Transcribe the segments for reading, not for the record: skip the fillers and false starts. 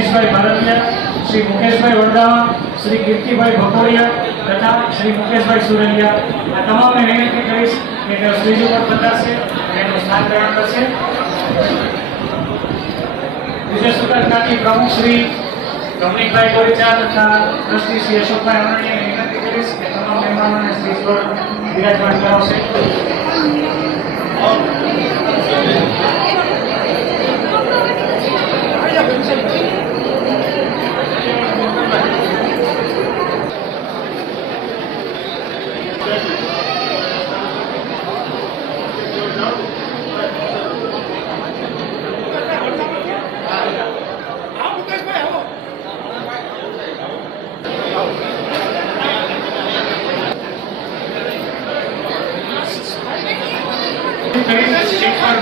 દિનેશભાઈ ભારતીય, શ્રી મુકેશભાઈ વડગાવા, શ્રી કીર્તિભાઈ ભકોડિયા તથા શ્રી મુકેશભાઈ સુરલિયા આ તમામને વિનંતી કરીશ કે તેઓ સ્ટેજ ઉપર પધારશે અને એનું સ્થાન ગ્રહણ કરશે. વિજય સુરત જ્ઞાતિ પ્રમુખ શ્રી રમણીકભાઈ ગોરેચા તથા ટ્રસ્ટી શ્રી અશોકભાઈ અમરણીને વિનંતી કરીશ કે તમામ મહેમાનોને સ્ટેજ પર બિરાજમાન કરાવશે.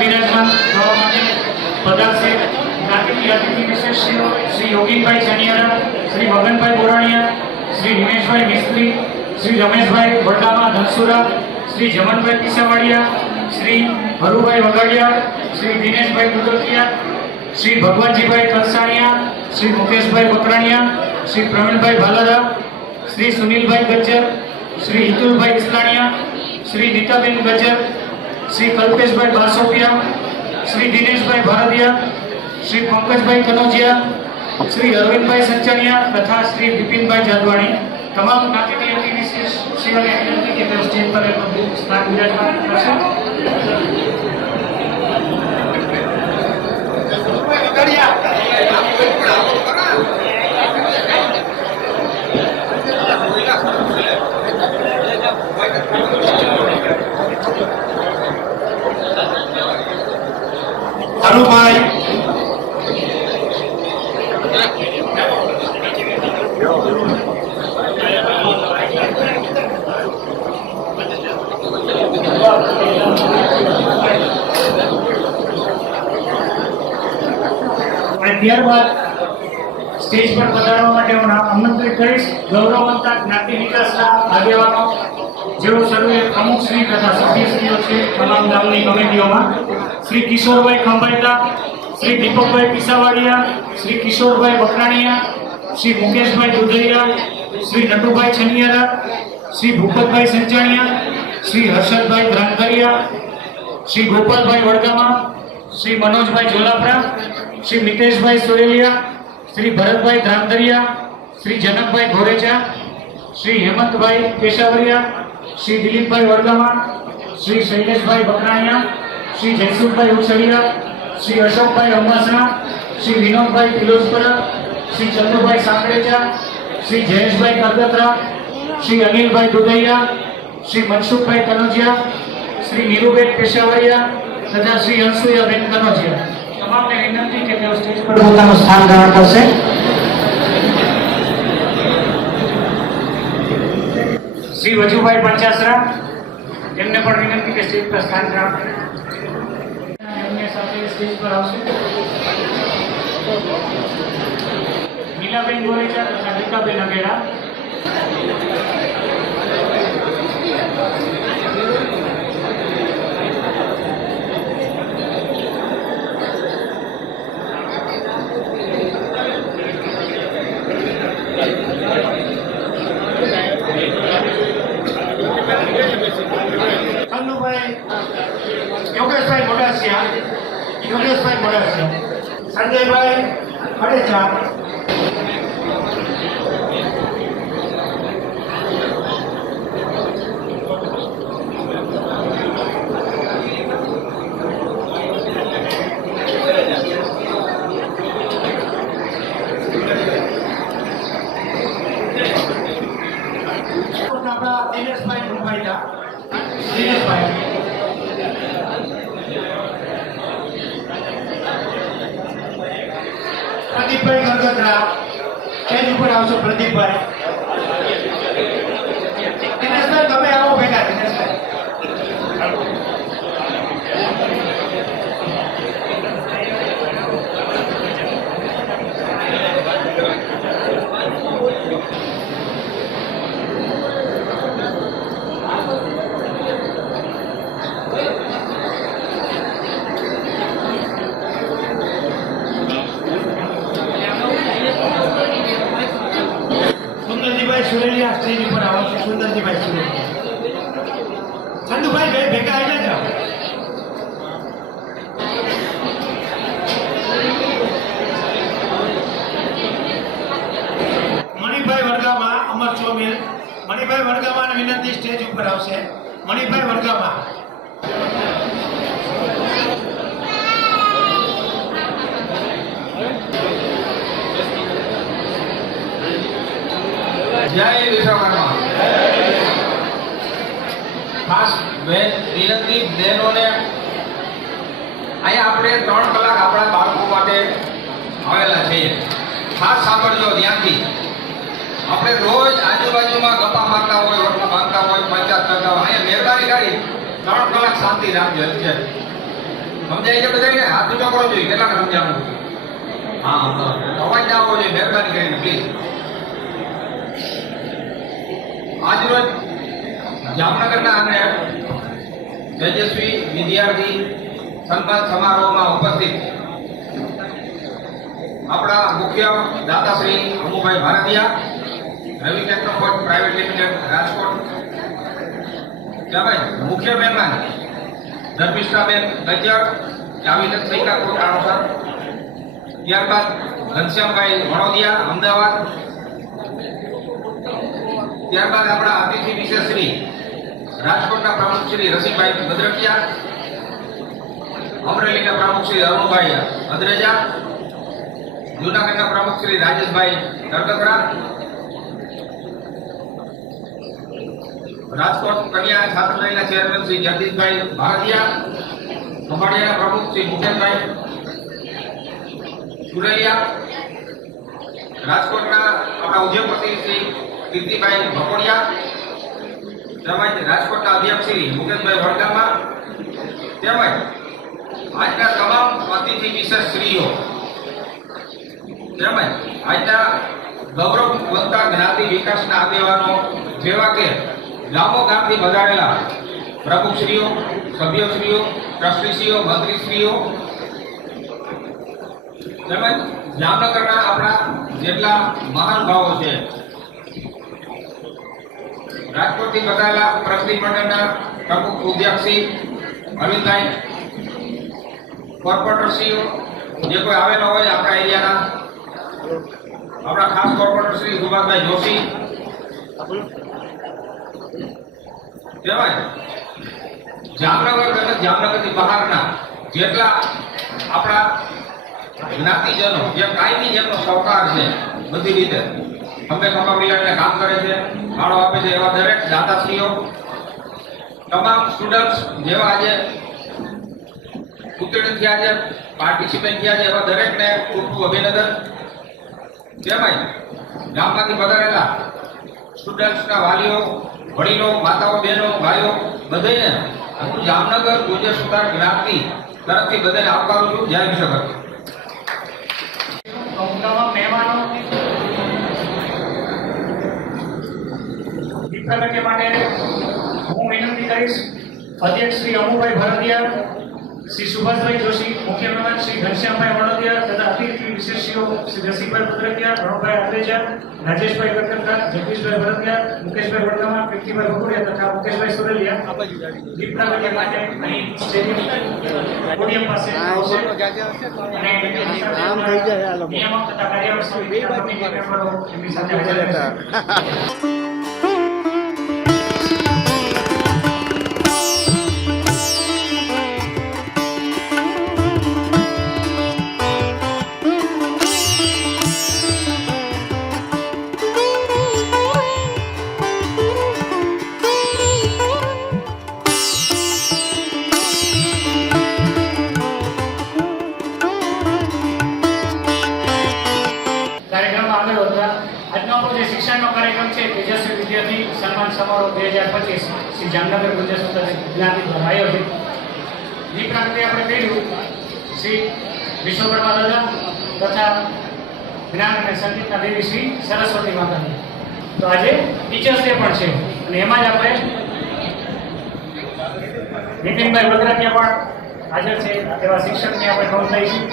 બિરાજમાન થવા માટે પધારશે જ્ઞાતિની અતિથિ વિશેષ શ્રી યોગીભાઈ ચનિયારા, શ્રી મગનભાઈ બોરાણીયા, શ્રી હિમેશભાઈ મિસ્ત્રી, શ્રી રમેશભાઈ વડગામા ધનસુરા, શ્રી જમનભાઈ પીસાવાડિયા, શ્રી હરુભાઈ વગાડિયા, શ્રી દિનેશભાઈ દુદોતિયા, શ્રી ભગવાનજીભાઈ કલસાણિયા, શ્રી મુકેશભાઈ બકરાણીયા, શ્રી પ્રવીણભાઈ ભાલારા, શ્રી સુનિલભાઈ ગજ્જર, શ્રી હિતુલભાઈ ઇસ્લાણીયા, શ્રી નીતાબેન ગજ્જર, શ્રી કલ્પેશભાઈ બાસોપિયા, શ્રી દિનેશભાઈ ભારતીયા, શ્રી પંકજભાઈ કનોજિયા, શ્રી અરવિંદભાઈ સંચાણિયા તથા શ્રી બિપિનભાઈ જાદવાણી તમામ જ્ઞાતિની અતિથિશ્રીઓને વિનંતી કે તેઓ સ્ટેજ પર સ્થાન બિરાજમાન કરશે. હરુભાઈ ત્યારબાદ સ્ટેજ પર પધારવા માટે હું આમંત્રિત કરીશ ગૌરવવંતા જ્ઞાતિ વિકાસના આગેવાનો જેઓ સર્વે પ્રમુખ શ્રી તથા સભ્યશ્રીઓ છે તમામ ગામની કમિટીઓમાં શ્રી કિશોરભાઈ ખંભાઈતા, શ્રી દીપકભાઈ પીસાવાડિયા, શ્રી કિશોરભાઈ બકરાણીયા, શ્રી મુકેશભાઈ દુધૈયા, શ્રી નટુભાઈ છનિયારા, શ્રી ભૂપતભાઈ સંચાણિયા, શ્રી હર્ષદભાઈ ધ્રાંગરિયા, શ્રી ગોપાલભાઈ વડગામા, શ્રી મનોજભાઈ જોલાપરા, શ્રી મિતેશભાઈ સુરેલિયા, શ્રી ભરતભાઈ ધ્રાંગરિયા, શ્રી જનકભાઈ ઘોરેચા, શ્રી હેમંતભાઈ પેશાવરિયા, શ્રી દિલીપભાઈ વડગામા, શ્રી શૈલેષભાઈ બકરાણીયા, શ્રી જયસુખભાઈ ઉછળિયા, શ્રી અશોકભાઈ અંબાસણા, શ્રી વિનોદભાઈ પિલોસપરા, શ્રી ચંદુભાઈ સાંકળેચા, શ્રી જયેશભાઈ કરગતરા, શ્રી અનિલભાઈ દુધૈયા, શ્રી મનસુખભાઈ કનોજિયા, શ્રી નીરુબેન પેશાવરિયા તથા શ્રી અંશુયાબેન કનોજિયા તમામને વિનંતી કે તેઓ સ્ટેજ પર પોતાનું સ્થાન ગ્રહણ કરશે. શ્રી વજુભાઈ પંચાસરા તેમને પણ વિનંતી કે સ્ટેજ પર સ્થાન ગ્રહણ કરે. એમને સાથે સ્ટેજ પર આવશે નીલાબેન ગોરેચા તથા નીતાબેન અગેરા. યોગેશભાઈ મોડાસિયા, સંજયભાઈ ખડેચા, આપણા દિનેશભાઈ ભૂપાઈતા, દિનેશભાઈ પ્રદીપભાઈ ગરગતરા સ્ટેજ ઉપર આવશો. પ્રદીપભાઈ દિનેશભાઈ તમે આવો ભેગા. દિનેશભાઈ સુરેલિયા સ્ટેજ ઉપર આવો છો. સુંદરજીભાઈ સુરેલિયા. ચંદુભાઈ બે ભેગા આવી જાઓ. મણિભાઈ વડગામા અમર ચોમેલ. મણિભાઈ વડગામાને વિનંતી સ્ટેજ ઉપર આવશે. મણિભાઈ વડગામા. જય વિશ્વકર્મા. ખાસ વિનંતી બહેનોને, અહીંયા આપણે 3 કલાક આપણા બાળકો માટે આવેલા છીએ. ખાસ સાંભળજો ધ્યાનથી. આપણે રોજ આજુબાજુમાં ગપ્પા મારતા હોય, વટલા બાંધતા હોય, પંચાયત કરતા હોય. અહીંયા મહેરબાની કરી 3 કલાક શાંતિ રાખજો. સમજાય છે બધાને? હાથ ઊંચો કરો જોઈએ. કેટલાક સમજાવવું? હા, અવાજ ના આવવો જોઈએ મહેરબાની કરીને પ્લીઝ. આજરોજ જામનગરના આંગણે તેજસ્વી વિદ્યાર્થી સન્માન સમારોહમાં ઉપસ્થિત આપણા મુખ્ય દાતાશ્રી અમુભાઈ ભારતીયા, રવિ ટેક્નોફોર્ટ પ્રાઇવેટ લિમિટેડ રાજકોટ, તેમજ મુખ્ય મહેમાન ધર્મિષ્ઠાબેન ગજ્જર, ચાવી સંહિતા કોટ આણસર, ત્યારબાદ ઘનશ્યામભાઈ વણોદિયા અમદાવાદ, ત્યારબાદ આપણા અતિથિ વિશેષ શ્રી રાજકોટના પ્રમુખ શ્રી રસિકભાઈ ભદ્રકિયા, અમરેલીના પ્રમુખ શ્રી અરુણભાઈ અદરેજા, જૂનાગઢના પ્રમુખ શ્રી રાજેશભાઈ તરકરા, રાજકોટ કન્યા છાત્રાલયના ચેરમેન શ્રી જગદીશભાઈ ભારતીયા, ખંભાળિયાના પ્રમુખ શ્રી મુકેશભાઈ સુરેલિયા, રાજકોટના આપણા ઉદ્યોગપતિ શ્રી કીર્તિભાઈ ભકોડિયા, તેમજ રાજકોટના અધ્યક્ષ શ્રી મુકેશભાઈ વડગામા, તેમજ આજના તમામ અતિથિ વિશેષ શ્રીઓ, તેમજ આજના ગૌરવવંતા જ્ઞાતિ વિકાસના આગેવાનો જેવા કે ગામો ગામથી વધારેલા પ્રમુખશ્રીઓ, સભ્યશ્રીઓ, ટ્રસ્ટીશ્રીઓ, મંત્રીશ્રીઓ, તેમજ જામનગરના આપણા જેટલા મહાનુભાવો છે, રાજકોટથી બધાયેલા ટ્રસ્ટી મંડળના પ્રમુખ ઉદ્યોગશ્રી અરવિંદભાઈ, કોર્પોરેટરશ્રીઓ જે કોઈ આવેલા હોય આપણા એરિયાના, આપણા ખાસ કોર્પોરેટર શ્રી સુભાષભાઈ જોશી, તેમજ જામનગર તેમજ જામનગરથી બહારના જેટલા આપણા જ્ઞાતિજનો જે કાયમી જેમનો સહકાર છે બધી રીતે ખંભે ખંભા મિલાવીને કામ કરે છે, ફાળો આપે છે, એવા દરેક દાતાશ્રીઓ, તમામ સ્ટુડન્ટ્સ જેવા આજે ઉત્તીર્ણ થયા છે, પાર્ટિસિપેન્ટ થયા છે, એવા દરેકને ખૂબ ખૂબ અભિનંદન. તેમજ ગામમાંથી પધારેલા સ્ટુડન્ટ્સના વાલીઓ, વડીલો, માતાઓ, બહેનો, ભાઈઓ બધાને હું જામનગર ગુજર સુધાર જ્ઞાતિ તરફથી બધાને આવકારું છું. જય વિશ્વકર્મા. તમામ મહેમાનો દીપ પ્રગટ્ય માટે હું વિનંતી કરીશ અધ્યક્ષ શ્રી અમુભાઈ ભારતીયા, શ્રી સુભાષભાઈ જોશી, મુખ્ય મહેમાન શ્રી ઘનશ્યામભાઈ વણોદિયા તથા અતિથિ વિશેષીઓ શ્રી રસિકભાઈ ભદ્રકિયા, રણુભાઈ આત્રેજા, રાજેશભાઈ કરકરકા, જગદીશભાઈ ભરતિયા, મુકેશભાઈ વડગામા, કીર્તિભાઈ ભકોડિયા તથા મુકેશભાઈ સુરેલિયા દીપ પ્રગટ્ય માટે અહીં સ્ટેડિયમ પોડિયમ પાસે આવશે અને નિયામક તથા કાર્યવાહી સમિતિના કમિટી મેમ્બરો એમની સાથે હાજર રહેશે. શિક્ષણનો કાર્યક્રમ છે તેજસ્વી વિદ્યાર્થી સન્માન સમારોહ 2025 શ્રી જામનગર ગુજર સુધાર જ્ઞાતિ દ્વારા આયોજિત. દીપ પ્રગટ્ય આપણે કર્યું શ્રી વિશ્વકર્મા દાદા તથા જ્ઞાન અને સંગીતના દેવી શ્રી સરસ્વતી માતાની. તો આજે ટીચર્સ ડે પણ છે અને એમાં જ આપણે નીતિનભાઈ વડરાકિયા પણ હાજર છે, એવા શિક્ષકને આપણે નોંધ લઈશું.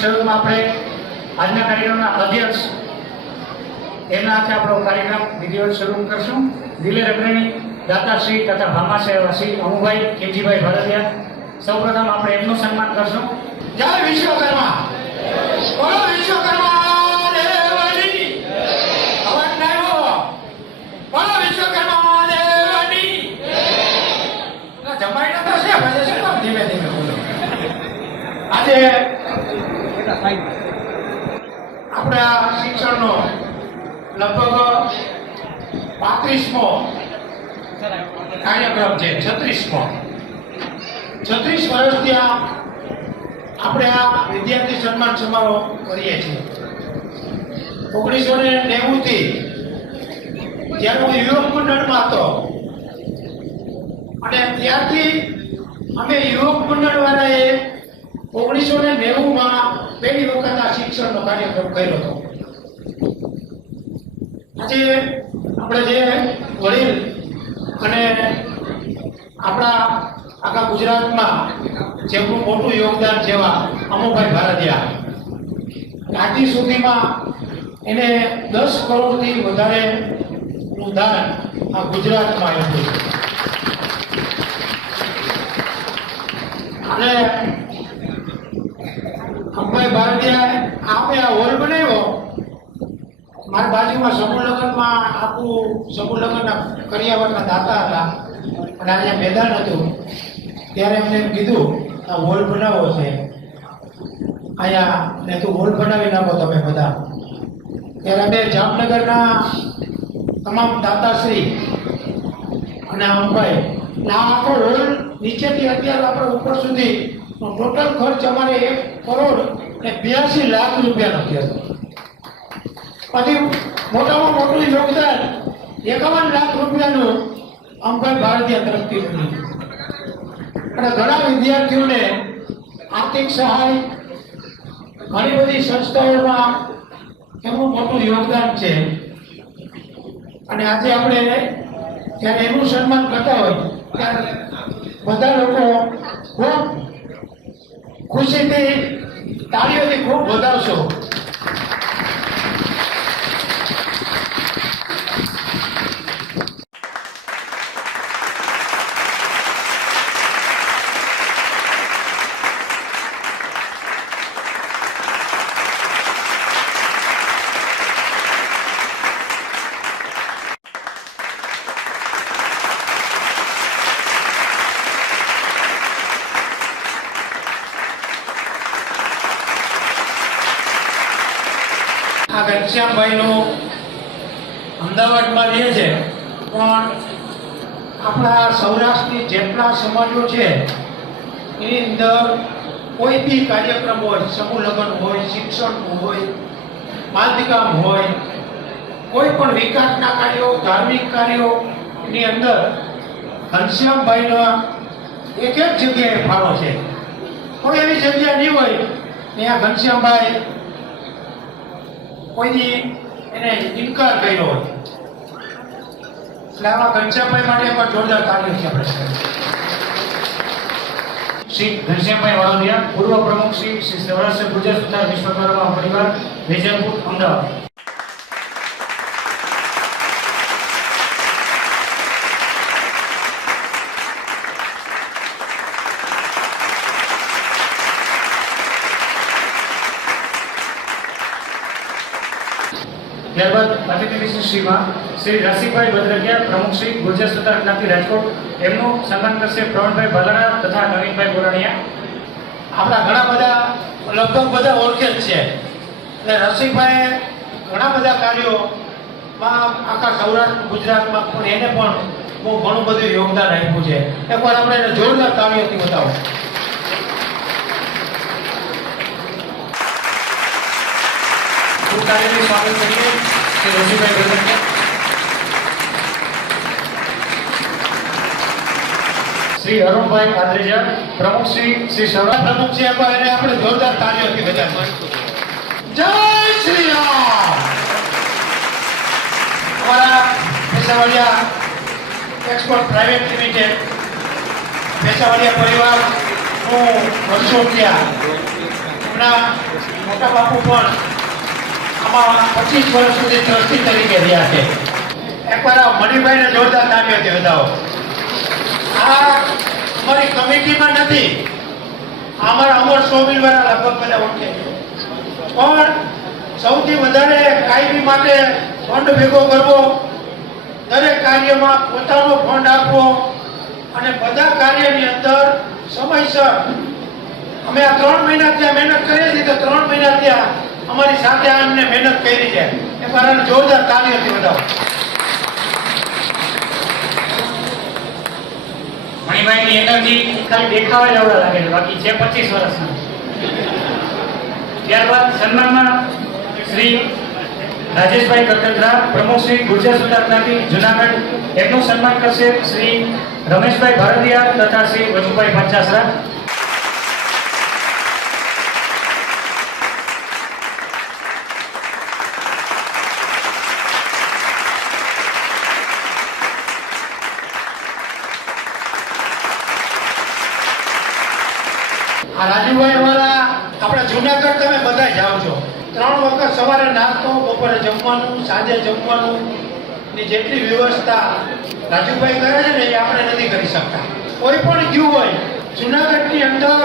શરૂમાં આપણે આજના કાર્યક્રમના અધ્યક્ષ એમના હાથે આપણો કાર્યક્રમ વિધિવત શરૂ કરશું. દિલેર અગ્રણી દાતાશ્રી તથા ભામાશ્રી એવા શ્રી અમુભાઈ કેજીભાઈ ભરતિયા, સૌપ્રથમ આપણે એમનું સન્માન કરશું. જય વિશ્વકર્મા, બોલો વિશ્વકર્મા દેવની, અવાજ ના આવ્યો, બોલો વિશ્વકર્મા દેવની. જમાઈ નતો છે ભાઈ, શું કામ ધીમે ધીમે બોલો. આજે આપણા શિક્ષણનો લગભગ 35મો કાર્યક્રમ છે. 36મો 36 વર્ષથી આપણે આ વિદ્યાર્થી સન્માન સમારોહ કરીએ છીએ. 1990 થી જ્યારે હું યુવક મંડળમાં હતો અને ત્યારથી અમે યુવક મંડળ વાળાએ 1990માં પહેલી વખત આ શિક્ષણનો કાર્યક્રમ કર્યો હતો. આજે આપણે જે વડીલ અને આપણા આખા ગુજરાતમાં જેમનું મોટું યોગદાન જેવા અમુભાઈ ભારતિયા, આજી સુધીમાં એને 10 કરોડથી વધારે નું દાન આ ગુજરાતમાં આપ્યું છે. અને અમુભાઈ ભારતિયાએ આપણે આ હોલ બનાવ્યો. મારી બાજુમાં સમૂહ લગ્નમાં આખું સમૂહ લગ્નના કરિયાવરના દાતા હતા અને અહીંયા મેદાન હતું. ત્યારે એમને એમ કીધું આ હોલ બનાવવો છે અહીંયા, ને તું હોલ બનાવી નાખો તમે બધા. ત્યારે અમે જામનગરના તમામ દાતાશ્રી અને અમભાઈ આ આખો હોલ નીચેથી અત્યારે આપણે ઉપર સુધી ટોટલ ખર્ચ અમારે 1,82 લાખ રૂપિયાનો થયો હતો. પછી મોટામાં મોટું યોગદાન 51 લાખ રૂપિયાનું અમભાઈ ભારતીય તરફથી મળ્યું. અને ઘણા વિદ્યાર્થીઓને આર્થિક સહાય, ઘણી બધી સંસ્થાઓમાં એમનું મોટું યોગદાન છે. અને આજે આપણે જ્યારે એનું સન્માન કરતા હોય ત્યારે બધા લોકો ખૂબ ખુશીથી તાળીઓથી ખૂબ વધાવશો. આ ઘનશ્યામભાઈનું અમદાવાદમાં રહે છે, પણ આપણા સૌરાષ્ટ્રની જેટલા સમાજો છે એની અંદર કોઈ બી કાર્યક્રમ હોય, સમૂહ લગ્ન હોય, શિક્ષણનું હોય, બાંધકામ હોય, કોઈ પણ વિકાસના કાર્યો, ધાર્મિક કાર્યોની અંદર ઘનશ્યામભાઈના એક જગ્યાએ ફાળો છે. કોઈ એવી જગ્યા નહીં હોય ત્યાં ઘનશ્યામભાઈ કોઈની એને ઇનકાર કર્યો હોય. એટલે આવા ઘનશ્યામભાઈ માટે પણ જોરદાર કાર્ય છે. આપણે શ્રી ઘનશ્યામભાઈ વાળોદિયા, પૂર્વ પ્રમુખ શ્રી સૌરાષ્ટ્ર ગુજરાત સુધાર વિશ્વકર્મા પરિવાર, વેજલપુર, અમદાવાદ. ત્યારબાદ અતિથિ વિશિષ્ટમાં શ્રી રસિકભાઈ ભદ્રકિયા, પ્રમુખ શ્રી ગુજરાત સુધાર જ્ઞાતિ રાજકોટ, એમનું સન્માન કરશે પ્રવીણભાઈ ભાલાણા તથા નવીનભાઈ બોરાણીયા. આપણા ઘણા બધા લગભગ બધા ઓળખે જ છે. એટલે રસિકભાઈએ ઘણા બધા કાર્યોમાં આખા સૌરાષ્ટ્ર ગુજરાતમાં પણ એને પણ બહુ ઘણું બધું યોગદાન આપ્યું છે. એકવાર આપણે એને જોરદાર કાર્યોથી બતાવો. કાર્યની સ્વાગત કરીએ શ્રી રસિકભાઈ ભદ્રકિયા. શ્રી અરુણભાઈ આદ્રેજા, પ્રમુખ શ્રી સૌરાષ્ટ્ર પ્રમુખ છે, એકવાર એને આપણે જોરદાર કાર્યોથી બતાવો. જય શ્રી રામ. અમારા પેશાવડિયા એક્સપોર્ટ પ્રાઇવેટ લિમિટેડ, પેશાવડિયા પરિવાર હું વર્ષો થયા એમના મોટા બાપુ પણ આમાં 25 વર્ષ સુધી ટ્રસ્ટી તરીકે રહ્યા છે. એકવાર આ મણિભાઈને જોરદાર તાળીઓથી વધાવો. આ અમારી કમિટીમાં નથી, અમારા અમર સોમિલ વાળા લગભગ બધા ઓળખે છે. પણ સૌથી વધારે કાયમી માટે ફંડ ભેગો કરવો, દરેક કાર્યમાં પોતાનો ફંડ આપવો અને બધા કાર્યની અંદર સમયસર અમે આ 3 મહિના ત્યાં મહેનત કરી હતી, તો 3 મહિના ત્યાં અમારી સાથે અમને મહેનત કરી છે. એ કારણ જોરદાર તાળીઓથી વધાવો. મણિભાઈની એનર્જી ખાલી દેખાવા જેવડા લાગે છે, બાકી છે 25 વર્ષના. ત્યારબાદ સન્માનમાં શ્રી રાજેશભાઈ કટકરા, પ્રમુખ શ્રી ગુર્જર સુધાર જ્ઞાતિ જુનાગઢ, એમનું સન્માન કરશે શ્રી રમેશભાઈ ભારતીયા તથા શ્રી વજુભાઈ પંચાસરા. આ રાજુભાઈ વાળા આપણે જુનાગઢ તમે બધા જાઓ છો. 3 વખત સવારે નાસ્તો, બપોરે જમવાનું, સાંજે જમવાનું ની જેટલી વ્યવસ્થા રાજુભાઈ કરે છે ને એ આપણે નથી કરી શકતા. કોઈ પણ ગયું હોય જુનાગઢની અંદર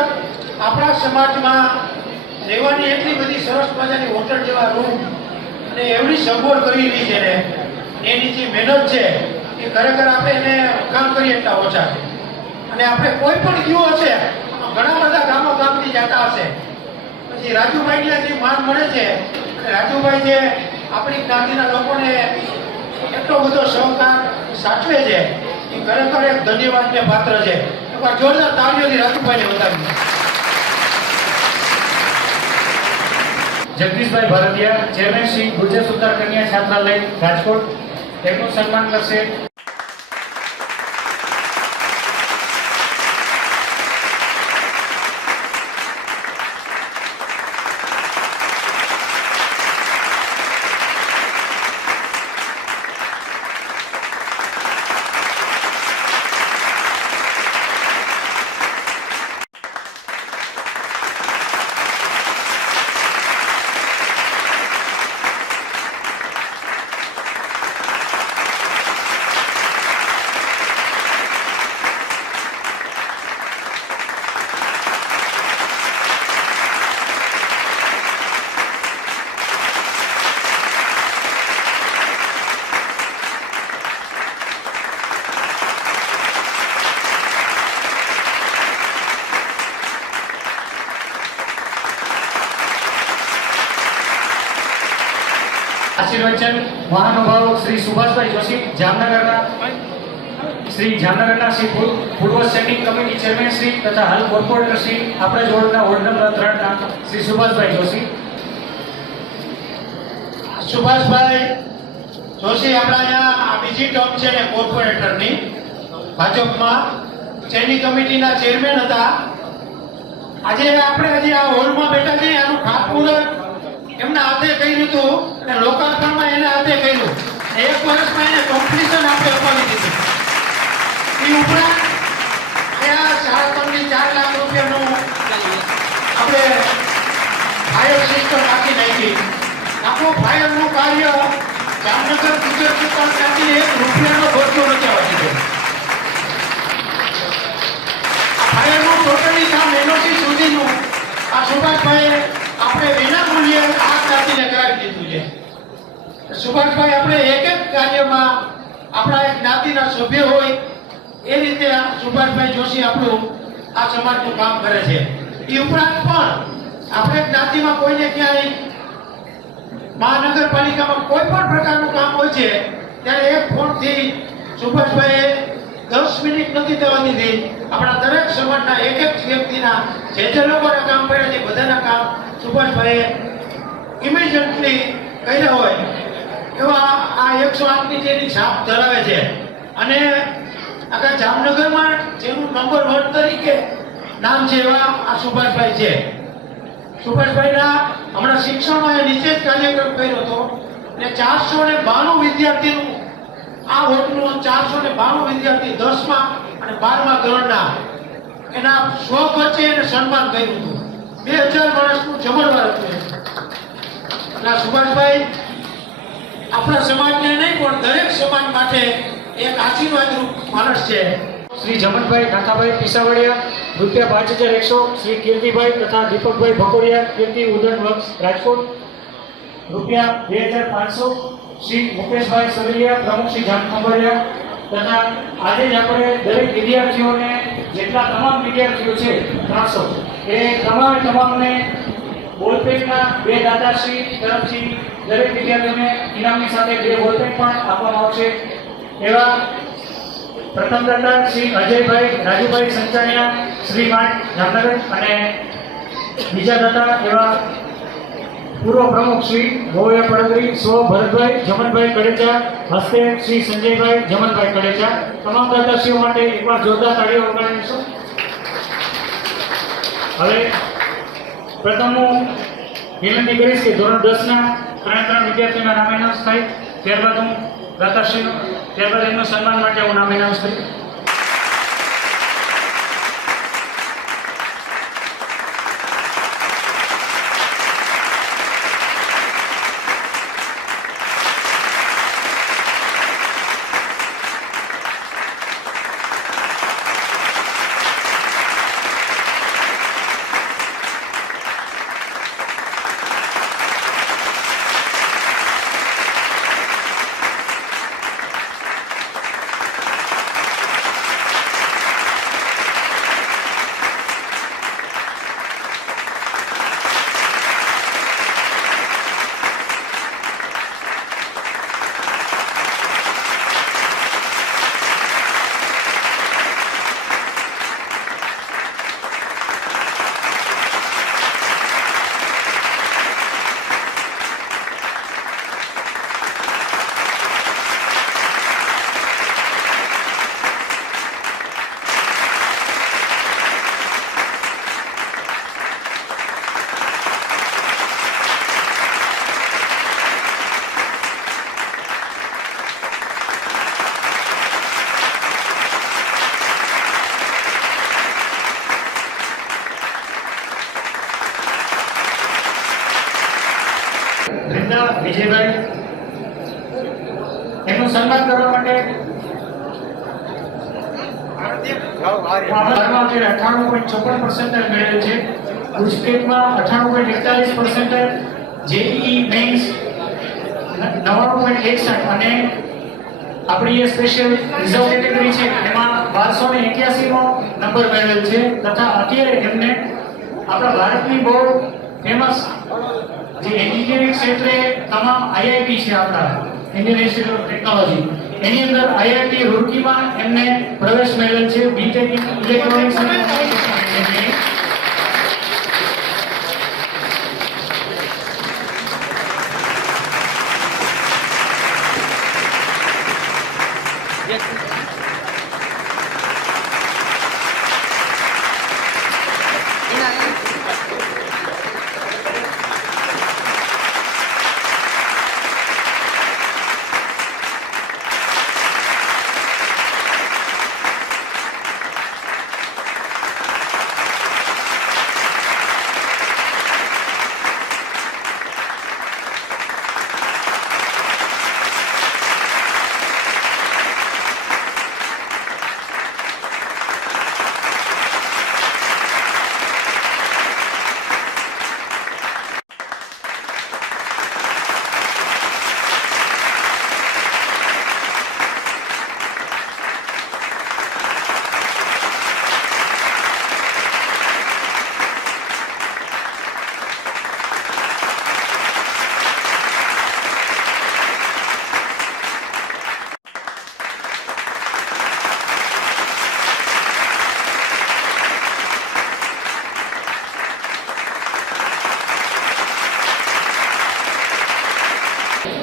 આપણા સમાજમાં રહેવાની એટલી બધી સરસ મજાની હોટલ જેવા રૂમ અને એવડી સગવડ કરેલી છે ને, એની જે મહેનત છે એ ખરેખર આપણે એને કામ કરીએ એટલા ઓછા છે. અને આપણે કોઈ પણ ગયું હશે, ઘણા બધા ગામો ગામથી જતા હશે, પછી રાજુભાઈને જે માન મળે છે, રાજુભાઈ જે આપણી જ્ઞાતિના લોકોને એટલો બધો સહકાર સાચવે છે, એ ખરેખર એક ધન્યવાદને પાત્ર છે. એકવાર જોરદાર તાળીઓથી રાજુભાઈને વધાવીએ. જગદીશભાઈ ભારતીયા, ચેરમેન શ્રી ગુર્જર સુધાર કન્યા છાત્રાલય રાજકોટ, એમનું સન્માન કરશે આશીર્વચન મહાનુભાવ શ્રી સુભાષભાઈ જોશી, જામનગરના શ્રી પૂર્વ સ્ટેન્ડિંગ કમિટી ચેરમેન શ્રી તથા હાલ કોર્પોરેટર શ્રી આપણા જ વોર્ડના વોર્ડ નંબર 3 ના શ્રી સુભાષભાઈ જોશી. સુભાષભાઈ જોશી આપણા અહીંયા આ બીજી ટર્મ છે ને કોર્પોરેટરની, ભાજપમાં સ્ટેન્ડિંગ કમિટીના ચેરમેન હતા. આજે આપણે હજી આ હોલમાં બેઠા છીએ, આનું ખાતમુહૂર્ત એમના હાથે કર્યું હતું અને લોકાર્પણમાં એના હાથે કર્યું. 1 વર્ષમાં એને કોમ્પિટિશન આપણે અપાવી દીધું. એ ઉપરાંત અહીંયા 4 લાખ રૂપિયાનું આપણે ફાયર સિસ્ટમ નાખી નાખી. આખું ફાયરનું કાર્ય જામનગર ગુર્જર સુધાર જ્ઞાતિને 1 રૂપિયાનો ખર્ચો નથી આવવા દીધો. આ ફાયરનું ટોટલી કામ એનઓસી સુધીનું આ સુભાષભાઈએ આપણે વિના મૂલ્યે આ જ્ઞાતિને કરાવી દીધું છે. સુભાષભાઈ આપણે એક કાર્યમાં આપણા એક જ્ઞાતિના સભ્ય હોય એ રીતે આ સુભાષભાઈ જોશી આપણું આ સમાજનું કામ કરે છે. એ ઉપરાંત પણ આપણે જ્ઞાતિમાં કોઈને ક્યાંય મહાનગરપાલિકામાં કોઈ પણ પ્રકારનું કામ હોય છે ત્યારે એક ફોનથી સુભાષભાઈએ 10 મિનિટ નથી થવા દીધી. આપણા દરેક સમાજના એક વ્યક્તિના જે લોકોના કામ કર્યા છે બધાના કામ સુભાષભાઈએ ઇમિડિયેટલી કર્યા હોય એવા આ 108ની જેની છાપ ધરાવે છે. અને આખા જામનગરમાં જેનું નંબર 1 તરીકે નામ છે એવા આ સુભાષભાઈ છે. સુભાષભાઈના હમણાં શિક્ષણમાં નીચે જ કાર્યક્રમ કર્યો હતો અને 492 વિદ્યાર્થીનું આ વોર્ડનું 492 વિદ્યાર્થી 10મા અને 12મા ધોરણના એના સ્વ વચ્ચે એને સન્માન કર્યું હતું. 2000 માણસનું જમણવાર હતું. એટલે સુભાષભાઈ આપણા સમાજને નહીં પણ દરેક સમાજ માટે એક આશીર્વાદરૂપ માણસ છે. શ્રી જમનભાઈ નાથાભાઈ પિસાવડિયા ₹5100, શ્રી કીર્તિભાઈ તથા દીપકભાઈ ભકોડિયા, કીર્તિ ઉદન વર્ક્સ રાજકોટ ₹2500, શ્રી મુકેશભાઈ સવલિયા પ્રમુખ શ્રી જામ ખંભાળિયા તથા આજે જ આપણે દરેક વિદ્યાર્થીઓને જેટલા તમામ વિદ્યાર્થીઓ છે 300 એ તમામને બોલપેનના 2 દાતાશ્રી તરફથી દરેક વિદ્યાર્થીઓને ઇનામની સાથે 2 બોલપેન પણ આપવામાં આવશે. એવા પ્રથમ દાતા શ્રી અજયભાઈ રાજુભાઈ સંચાણિયા શ્રી માર્ટ જામનગર અને બીજા દાતા એવા પૂર્વ પ્રમુખ શ્રી ગોવિયા પડદરી સ્વ ભરતભાઈ જમનભાઈ કડેચા હસ્તે શ્રી સંજયભાઈ જમનભાઈ કડેચા. તમામ દાતાશ્રીઓ માટે એકવાર જોરદાર તાળીઓ વગાડીશું. હવે પ્રથમ હું વિનંતી કરીશ કે ધોરણ 10 ના 3 વિદ્યાર્થીઓના નામ એનાઉન્સ થાય. ત્યારબાદ હું ત્યારબાદ એમનું સન્માન માટે હું નામ એનાઉન્સ કરીશ. વિજયભાઈ એમનું સન્માન કરવા માટે 98.56% મેળવેલ છે. ગુજકેટમાં 98.41%, જેઈઈ મેન્સ 99.61 અને આપણી જે સ્પેશિયલ રિઝર્વ કેટેગરી છે એમાં 1281 નો નંબર મેળવેલ છે. તથા અત્યારે એમને આપણા ભારતની બહુ ફેમસ જે એન્જિનિયરિંગ ક્ષેત્રે તમામ આઈઆઈટી છે આપણા ઇન્ડિયન ઇન્સ્ટિટ્યૂટ ઓફ ટેકનોલોજી એની અંદર આઈઆઈટી રૂરકીમાં એમને પ્રવેશ મેળવેલ છે. બીટેક ઇન ઇલેક્ટ્રોનિક્સ અને કમ્યુનિકેશન એન્જિનિયરિંગ.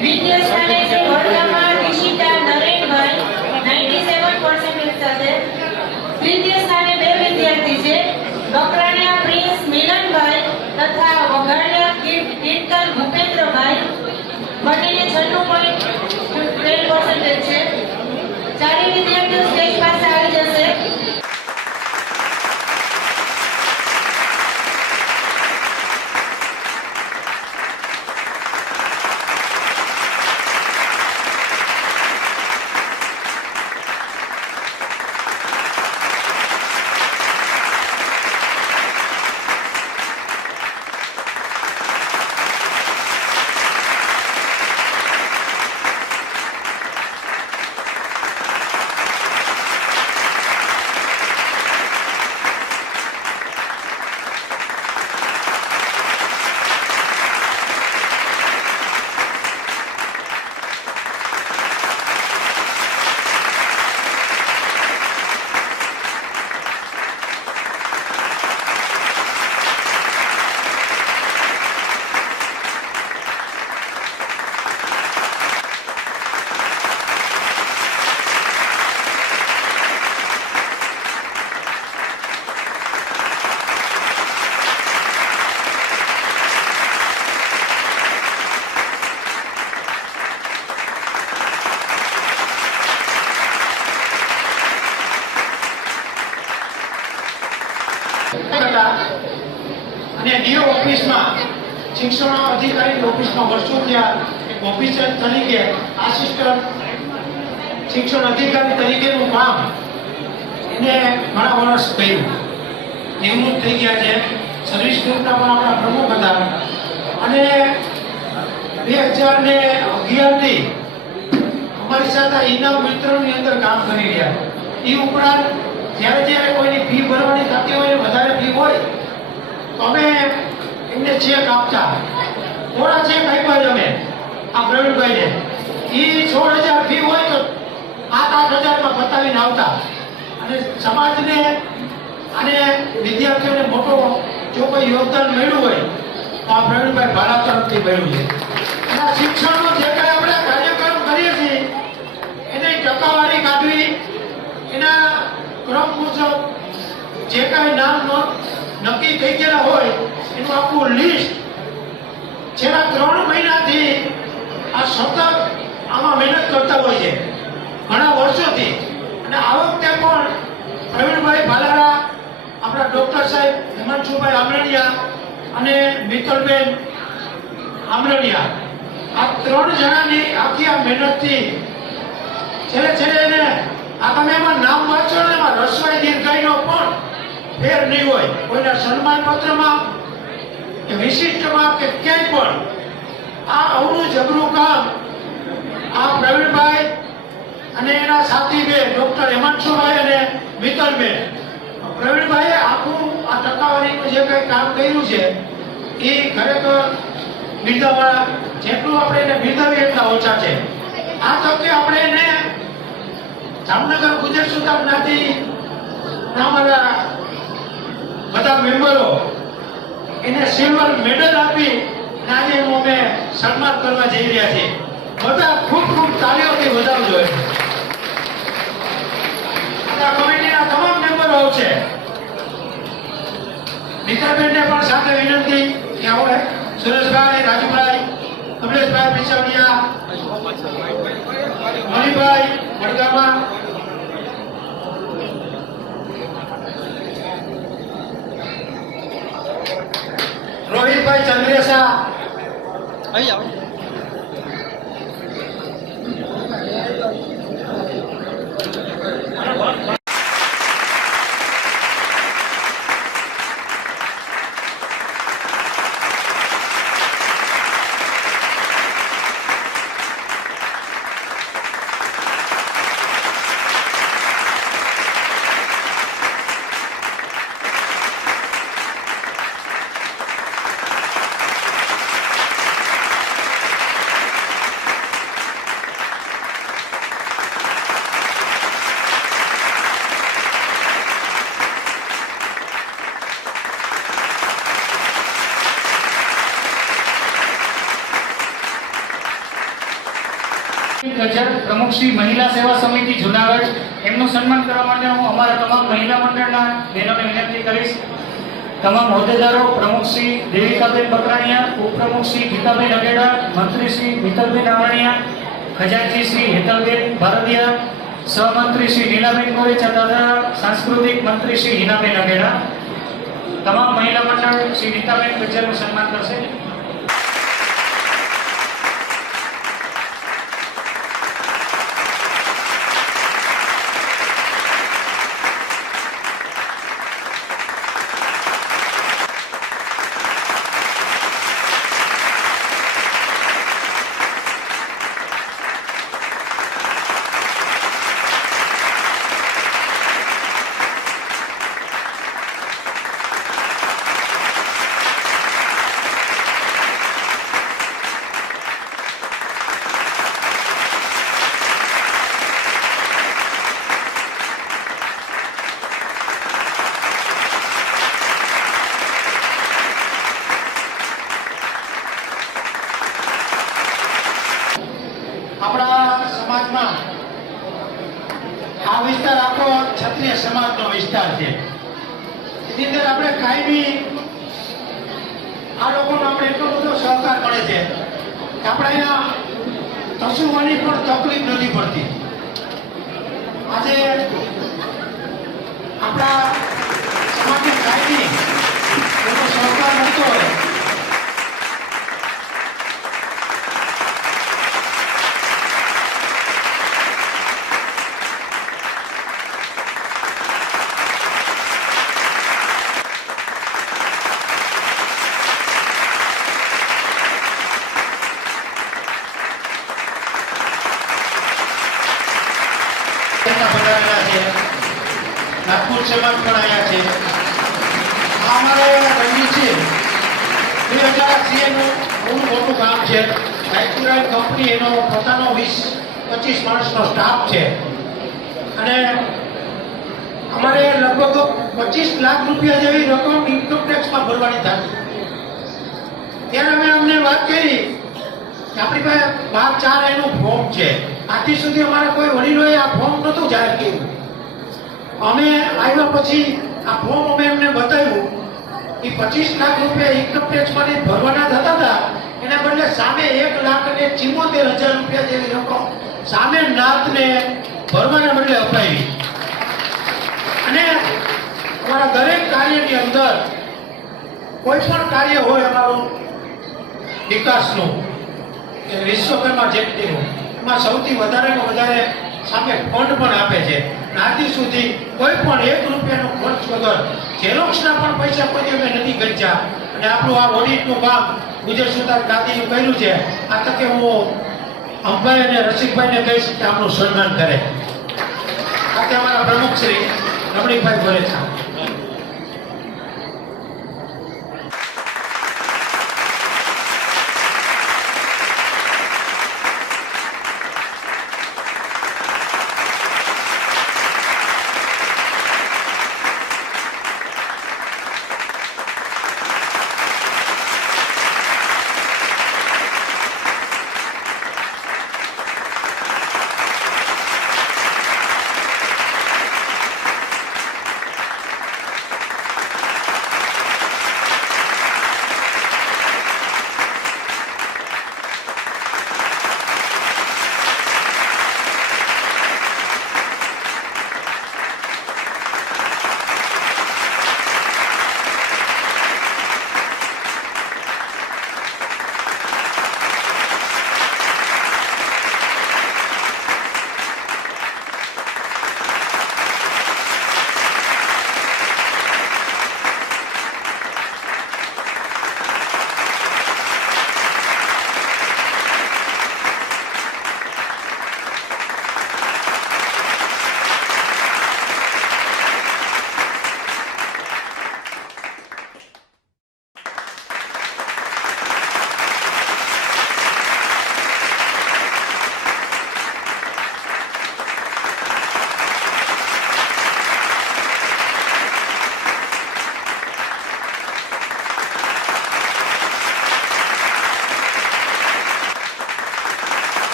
દ્વિતીય સ્થાને છે વડગામમાં ઈશિતા નરેનભાઈ 97% સાથે. તૃતીય સ્થાને 2 વિદ્યાર્થી છે, બકરાણિયા પ્રિન્સ મિલનભાઈ તથા વઘાણિયા કીર્તન ભૂપેન્દ્રભાઈ. બંનેને 96.12% છે. ચારેય વિદ્યાર્થીઓ સ્ટેજ પાસે આવી જશે. અને ડીઓ ઓફિસમાં શિક્ષણ અધિકારી ઓફિસમાં વર્ષો થયા એક ઓફિસર તરીકે આસિસ્ટન્ટ શિક્ષણ અધિકારી તરીકેનું કામ એને ઘણા વર્ષ કર્યું. નિવૃત્ત થઈ ગયા છે. સર્વિસ ગ્રુપના પણ આપણા પ્રમુખ હતા અને 2011 થી અમારી સાથે ઇનામ વિતરણની અંદર કામ કરી રહ્યા. એ ઉપરાંત જ્યારે જ્યારે કોઈની ફી ભરવાની થતી હોય વધારે ફી હોય તો અમે એમને ચેક આપતા. થોડા ચેક આપ્યા છે અમે આ પ્રવીણભાઈને. એ 16,000 ફી હોય તો 8,000 માં પતાવીને આવતા અને સમાજને અને વિદ્યાર્થીઓને મોટો જો કોઈ યોગદાન મળ્યું હોય તો આ પ્રવીણભાઈ ભાડા તરફથી મળ્યું છે. અને આ શિક્ષણનો જે કાંઈ આપણે કાર્યક્રમ કરીએ છીએ એની ટકાવારી કાઢવી, એના ક્રમ મુજબ જે કાંઈ નામ નક્કી થઈ ગયેલા હોય એનું આખું લિસ્ટ છેલ્લા 3 મહિનાથી આ સતત આમાં મહેનત કરતા હોય છે ઘણા વર્ષોથી. અને આ વખતે પણ પ્રવીણભાઈ ભાલારા, આપણા ડોક્ટર સાહેબ હિમાંશુભાઈ આમરણિયા અને મિત્તલબેન આમરણિયા, આ 3 જણાની આખી આ મહેનતથી છેલ્લે એને આ તમે એમાં નામ વાંચો ને એમાં રસવાઈ દીર્ઘાઈનો પણ ફેર નહીં હોય. કોઈના સન્માન પત્રમાં કે વિશિષ્ટમાં કે ક્યાંય પણ આ અવળું જબરું કામ આ પ્રવીણભાઈ અને એના સાથી બે ડોક્ટર હિમાંશુભાઈ અને મિત્તલબેન, પ્રવીણભાઈએ આખું આ ટકાવારીનું જે કંઈ કામ કર્યું છે એ ખરેખર બિરદાવા જેટલું આપણે એને બિરદાવીએ એટલા ઓછા છે. આ તકે આપણે એને જામનગર ગુજર સુધાર જ્ઞાતિ અમારા બધા મેમ્બરો એને સિલ્વર મેડલ આપી અને આજે એનું અમે સન્માન કરવા જઈ રહ્યા છીએ. બધા ખૂબ ખૂબ તાળીઓથી વધાવજો. આ કમિટીના તમામ મેમ્બરો આવશે. નીતાબેનને પણ સાથે વિનંતી કે આવો. સુરેશભાઈ, રાજુભાઈ, કમલેશભાઈ પિછાવડિયા, મણિભાઈ વડગામા, રોહિતભાઈ ચંદ્રેસા, અહીં આવો. ગજર પ્રમુખ શ્રી મહિલા સેવા સમિતિ જુનાગઢ, એમનું સન્માન કરવા માટે હું અમારા તમામ મહિલા મંડળના બહેનોને વિનંતી કરીશ. તમામ હોદ્દેદારો, પ્રમુખ શ્રી દેવિકાબેન બકરાણીયા, ઉપપ્રમુખ શ્રી ગીતાબેન અગેડા, મંત્રી શ્રી મિત્તલબેન આમરણિયા, ખજાનચી શ્રી હેતલબેન ભારતીયા, સહમંત્રી શ્રી નીલાબેન ગોરેચા તથા સાંસ્કૃતિક મંત્રી શ્રી હિનાબેન અગેડા. તમામ મહિલા મંડળ શ્રી નીતાબેન ગજરનું સન્માન કરશે. આપણા સમાજમાં આ વિસ્તાર આખો ક્ષત્રિય સમાજનો વિસ્તાર છે. એની અંદર આપણે કાયમી આ લોકોનો આપણે એટલો બધો સહકાર મળે છે કે આપણે અહીંયા કશુંવાની પણ તકલીફ નથી પડતી. આજે આપણા સમાજની કાયમી એનો સહકાર મળતો સમાજના પધારેલા છે, રાજપૂત સમાજ પણ આવ્યા છે. આ અમારે રણજીત છે 2080 નું બહુ મોટું કામ છે. રાયપુરા કંપની એનો પોતાનો 20-25 માણસનો સ્ટાફ છે અને અમારે લગભગ 25 લાખ રૂપિયા જેવી રકમ ઇન્કમ ટેક્સમાં ભરવાની થતી. ત્યારે અમને વાત કરી કે આપણી પાસે 12-4 એનું ફોર્મ છે. આથી સુધી અમારા કોઈ વડીલોએ આ ફોર્મ નહોતું જાહેર કર્યું. અમે આવ્યા પછી આ ફોર્મ અમે એમને બતાવ્યું. એ 25 લાખ રૂપિયા ઇન્કમ ટેક્સમાંથી ભરવાના થતા હતા, એના બદલે સામે 1,74,000 રૂપિયા જેવી રકમ સામે નાતને ભરવાના બદલે અપાવી. અને અમારા દરેક કાર્યની અંદર કોઈ પણ કાર્ય હોય અમારું વિકાસનું કે વિશ્વકર્મા જયંતિનું, એમાં સૌથી વધારે સામે ફંડ પણ આપે છે. આદિ સુધી કોઈ પણ 1 રૂપિયાનો ખર્ચ વગર ઝેરોક્સના પણ પૈસા કોઈ અમે નથી ગંજ્યા. અને આપણું આ ઓડિટનું કામ ગુજરાત સુધાર ગાંધીનું કર્યું છે. આ તકે હું અંબાઈ અને રસિકભાઈને કહીશ કે આપણું સન્માન કરે. સાથે અમારા પ્રમુખ શ્રી રમણીકભાઈ ગોરેચા.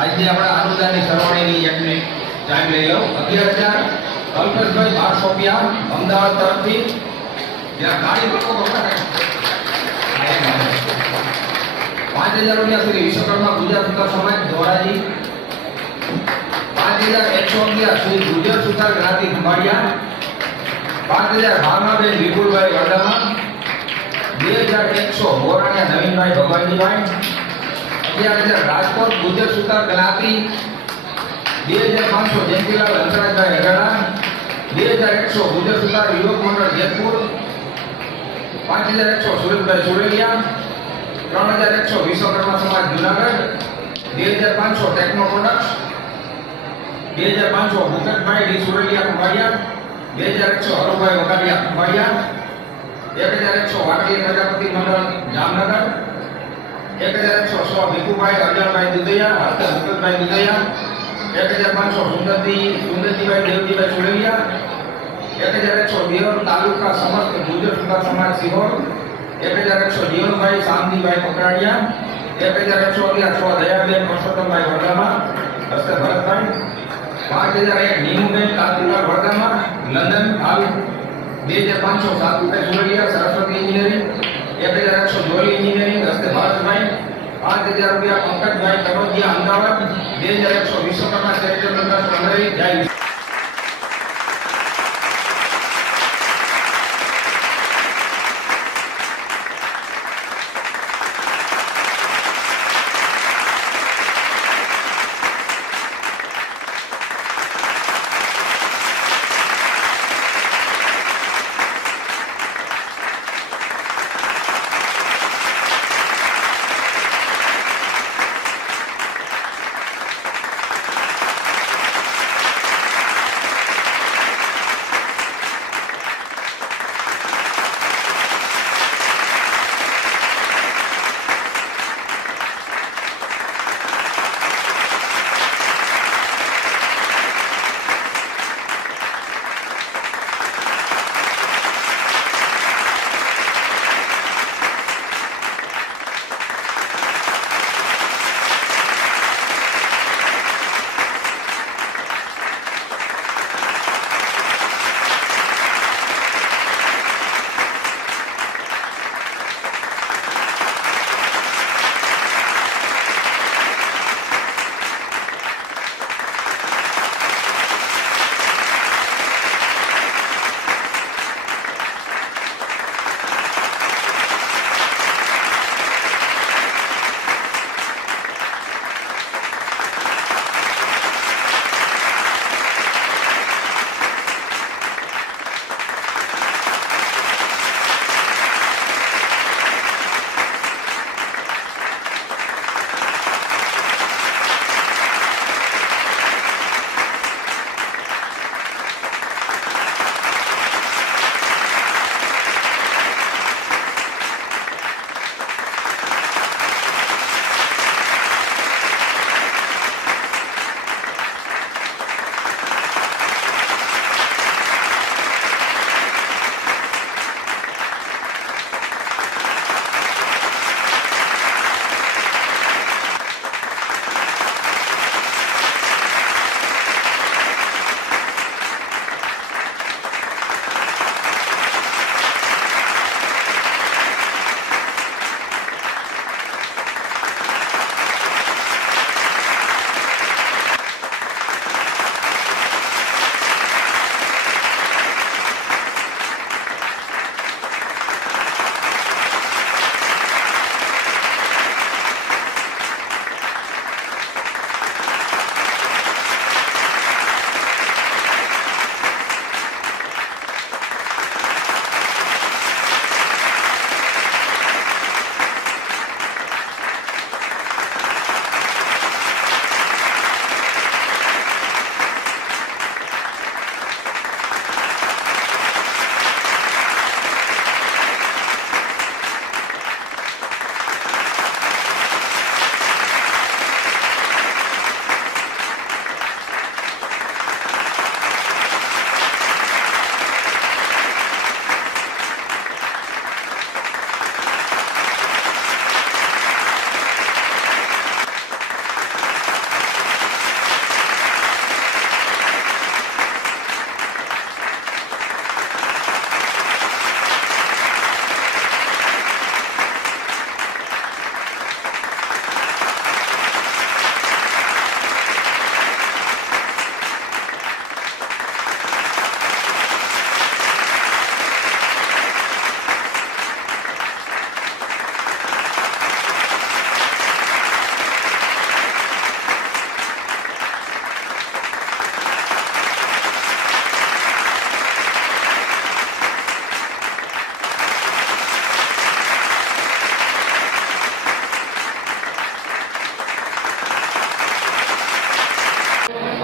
આજની આપણા અનુદાનની સરવાણીની એક મિનિટ ટાઈમ લઈ લઉં. 11,000 કલ્પેશભાઈ બારસોપિયા અમદાવાદ તરફથી. જ્યાં ગાડી લોકો 5,000 રૂપિયા સુધી વિશ્વકર્મા ગુજરાત સુધાર સમાજ ધોરાજી. 5,111 શ્રી ગુજરાત સુધાર જ્ઞાતિ ખંભાળિયા. 5,000 ભાવનાબેન વિપુલભાઈ વડગામા. 2,100 મોરાણીયા નવીનભાઈ ભગવાનજીભાઈ. 11,000 રાજકોટ ગુજરાત સુધાર જ્ઞાતિ. 2,500 જયંતિલાલ હંસરાજભાઈ અગડા. 2,100 ગુજરાત સુધાર યુવક મંડળ જેતપુર. 5,100 સુરેશભાઈ સુરેલિયા. 3,100 વિશ્વકર્મા સમાજ જુનાગઢ. 2,500 techno products. 2,500 મુકેશભાઈ ડી સુરેલિયા ખંભાળિયા. 2,100 હરુભાઈ વગાડિયા ખંભાળિયા. 1,100 વાટલી પ્રજાપતિ મંડળ જામનગર. 1106 ભીખુભાઈ અર્જણભાઈ દુધૈયા હસ્તે ભૂપતભાઈ દુધૈયા 1500 સુંદરજીભાઈ દેવજીભાઈ સુરેલિયા 1106 દિયોર તાલુકા સમસ્ત ગુર્જર સુધાર સમાજ સિહોર 1106 જીવનભાઈ શાંતિભાઈ પકડાડિયા 1111 દયાબેન પરસોત્તમભાઈ વડગામા હસ્તે ભરતભાઈ 5001 નીમુબેન તાલુકા વડગામા લંડન હાલ 2500 સાતુભાઈ સુરેલિયા સરસ્વતી એન્જિનિયરિંગ 1101 જોલી એન્જિનિયરિંગ હસ્તે ભરતભાઈ 5000 રૂપિયા પંકજભાઈ કનોજિયા અમદાવાદ 2100 વિશ્વકર્મા ચેરિટેબલ ટ્રસ્ટ અમરેલી જય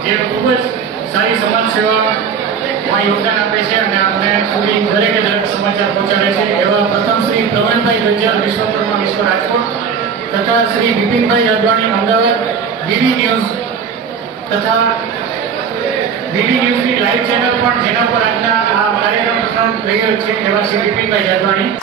જે ખૂબ જ સારી સમાજ સેવામાં યોગદાન આપે છે અને આપણે પૂરી દરેક સમાચાર પહોંચાડે છે એવા પ્રથમ શ્રી પ્રવીણભાઈ ગજ્જર વિશ્વકર્મા વિશ્વ રાજકોટ તથા શ્રી બિપિનભાઈ અડવાણી અમદાવાદ ડીડી ન્યૂઝ તથા ડીડી ન્યૂઝની લાઈવ ચેનલ પણ જેના પર આજના આ કાર્યક્રમ પ્રસાર થઈ રહ્યો છે એવા શ્રી બિપિનભાઈ અડવાણી.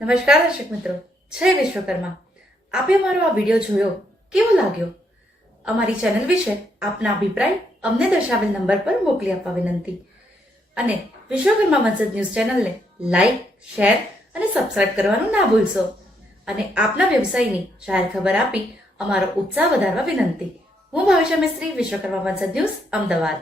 નમસ્કાર દર્શક મિત્રો, જય વિશ્વકર્મા. આપે અમારો આ વિડીયો જોયો, કેવો લાગ્યો? અમારી ચેનલ વિશે આપના અભિપ્રાય અમને દર્શાવેલ નંબર પર મોકલી આપવા વિનંતી. અને વિશ્વકર્મા વંશજ ન્યૂઝ ચેનલને લાઈક, શેર અને સબસ્ક્રાઇબ કરવાનું ના ભૂલશો. અને આપના વ્યવસાયની જાહેર ખબર આપી અમારો ઉત્સાહ વધારવા વિનંતી. હું ભાવિશા મિસ્ત્રી, વિશ્વકર્મા વંશજ ન્યૂઝ, અમદાવાદ.